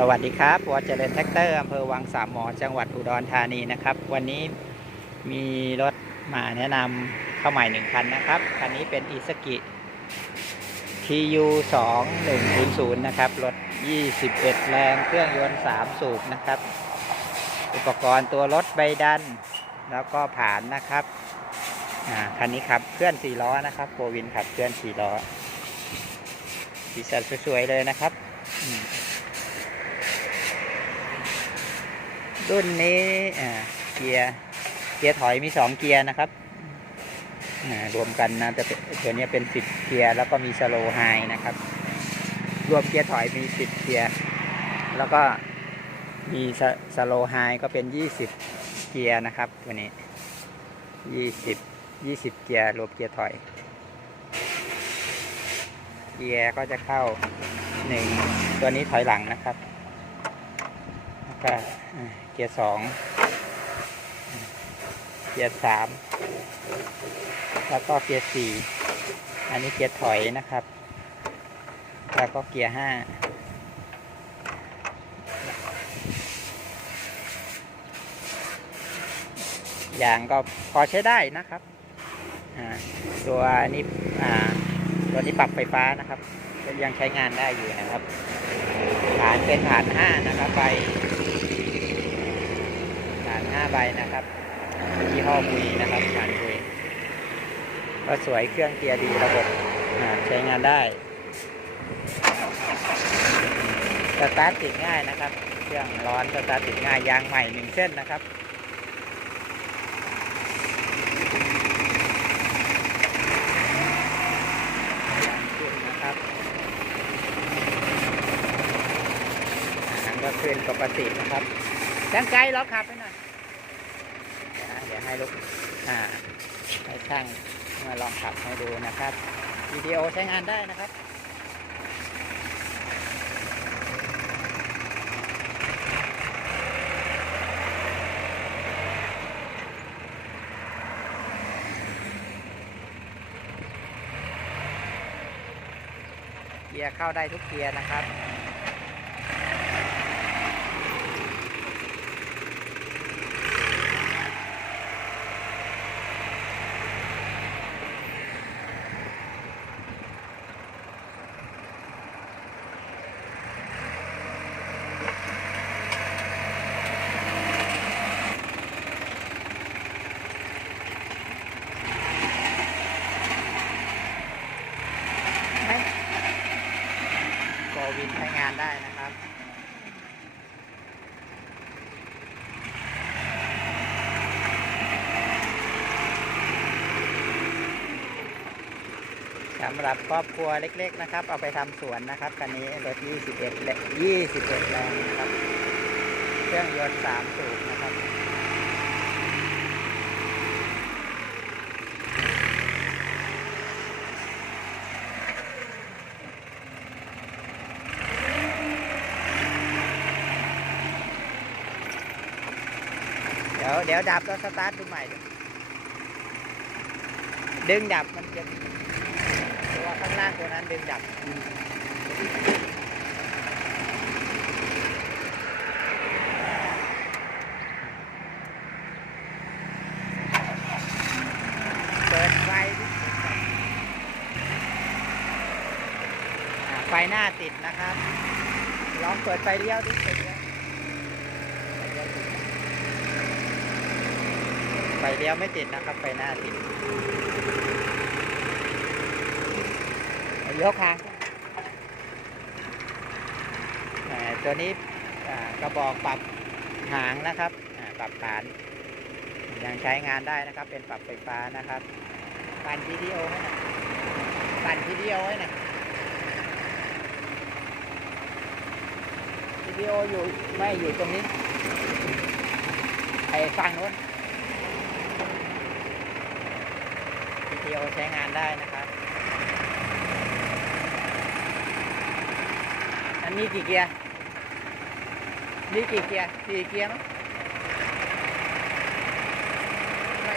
สวัสดีครับวอเจริญแท็กเตอร์อำเภอวังสามหมอจังหวัดอุดรธานีนะครับ วันนี้มีรถมาแนะนำเข้าใหม่หนึ่งคันนะครับ คันนี้เป็นอิสกิ TU 2 1 0 0นะครับ รถ 21 แรงเครื่องยนต์ 3 สูบนะครับ อุปกรณ์ตัวรถใบดัน แล้วก็ผ่านนะครับ คันนี้ขับเคลื่อน 4 ล้อนะครับโฟวินขับเคลื่อน 4 ล้อสีสันสวยๆเลยนะครับอืม รุ่นนี้เกียร์เกียร์ถอยมีสองเกียร์นะครับรวมกันนะจะเป็นตัวนี้เป็นสิบเกียร์แล้วก็มีสโลไฮนะครับ รวมเกียร์ถอยมีสิบเกียร์แล้วก็มีสโลไฮก็เป็นยี่สิบเกียร์นะครับ ตัวนี้ยี่สิบยี่สิบเกียร์รวมเกียร์ถอย เกียร์ก็จะเข้าหนึ่งตัวนี้ถอยหลังนะครับ ก็เกียร์สองเกียร์สามแล้วก็เกียร์สี่อันนี้เกียร์ถอยนะครับ แล้วก็เกียร์ห้าอย่างก็พอใช้ได้นะครับ ตัวนี้ตัวนี้ปรับไฟฟ้านะครับ ยังใช้งานได้อยู่นะครับ ฐานเป็นฐานห้านะครับไป 5ใบนะครับยี่ห้อบุยนะครับงานบุยก็สวยเครื่องเกียร์ดีระบบใช้งานได้สตาร์ทติดง่ายนะครับ เครื่องร้อนสตาร์ทติดง่ายยางใหม่หนึ่งเส้นนะครับก็คืนปกตินะครับร่างกลล็อกขับไปหน่อย เดี๋ยวให้ลูกอ่าให้ช่างมาลองขับให้ดูนะครับวิดีโอใช้งานได้นะครับเกียร์เข้าได้ทุกเกียร์นะครับ ไม่โกวินใช้งานได้นะครับ สำหรับครอบครัวเล็กๆนะครับ เอาไปทำสวนนะครับคันนี้รถ 21 และ 21 แรงนะครับ เครื่องยนต์3สูบนะครับ ดี๋ยวเดี๋ยวดับแล้วสตาร์ทดูใหม่ดูดึงดับมันจะตัวข้างล่างตัวนั้นดึงดับเปิดไฟไฟหน้าติดนะครับ ลองเปิดไฟเลี้ยวดิไฟเลี้ยวไฟเลี้ยวติดไหมไฟ เลี้ยวไม่ติดนะครับไฟหน้าติดยกหางอ่าตัวนี้กระบอกปรับหางนะครับปรับฐานยังใช้งานได้นะครับ เป็นปรับไฟฟ้านะครับปั่นวิดีโอให้น่อยปั่นวิดีโอให้น่อยวิดีโออยู่ไม่อยู่ตรงนี้ไอ้ฝั่งนู้น วิดีโอใช้งานได้นะครับ อันนี้กี่เกียร์ นี่กี่เกียร์สี่เกียร์มั้งไม่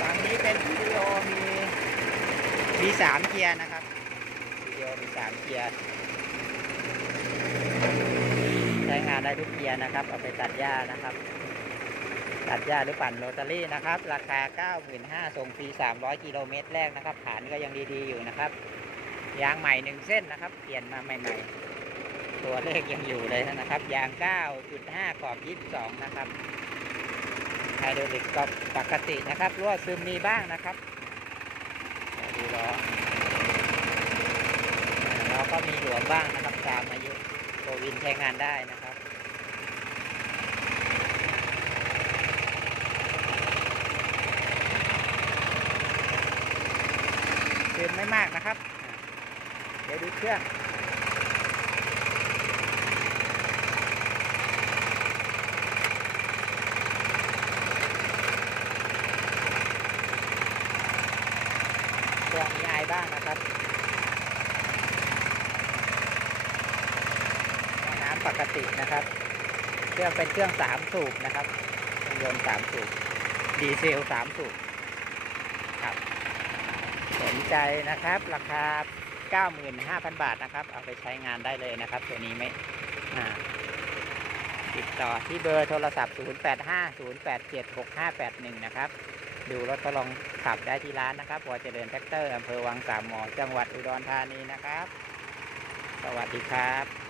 ฝั่งนี้เป็นวิดีโอมีมีสามเกียร์นะครับดียวมีสามเกียร์ใช้งานได้ทุกเกียร์นะครับ เอาไปตัดหญ้านะครับ ตัดหญ้าหรือปั่นโรตารี่นะครับ ราคา 95,000ส่งฟรี 300 กิโลเมตรแรกนะครับ ฐานก็ยังดีๆอยู่นะครับ ยางใหม่หนึ่งเส้นนะครับ เปลี่ยนมาใหม่ ๆ ตัวเลขยังอยู่เลยนะครับ ยาง 9.5 ขอบ 22 นะครับไฮดรอลิกก็ปกตินะครับรั่วซึมมีบ้างนะครับดูล้อล้อก็มีหลวมบ้างนะครับตามอายุโววินใช้งานได้นะครับ ซึมไม่มากนะครับ เดี๋ยวดูเครื่องเครื่องมีไอบ้างนะครับน้ำปกตินะครับ เครื่องเป็นเครื่องสามสูบนะครับเครื่องยนต์สามสูบดีเซลสามสูบครับ สนใจนะครับ ราคา 95,000 บาทนะครับ เอาไปใช้งานได้เลยนะครับ ตัวนี้ไม่อ่าติดต่อที่เบอร์โทรศัพท์ 0850876581 นะครับ ดูรถทดลองขับได้ที่ร้านนะครับวอเจริญแท็กเตอร์อำเภอวังสามหมอ จังหวัดอุดรธานีนะครับ สวัสดีครับ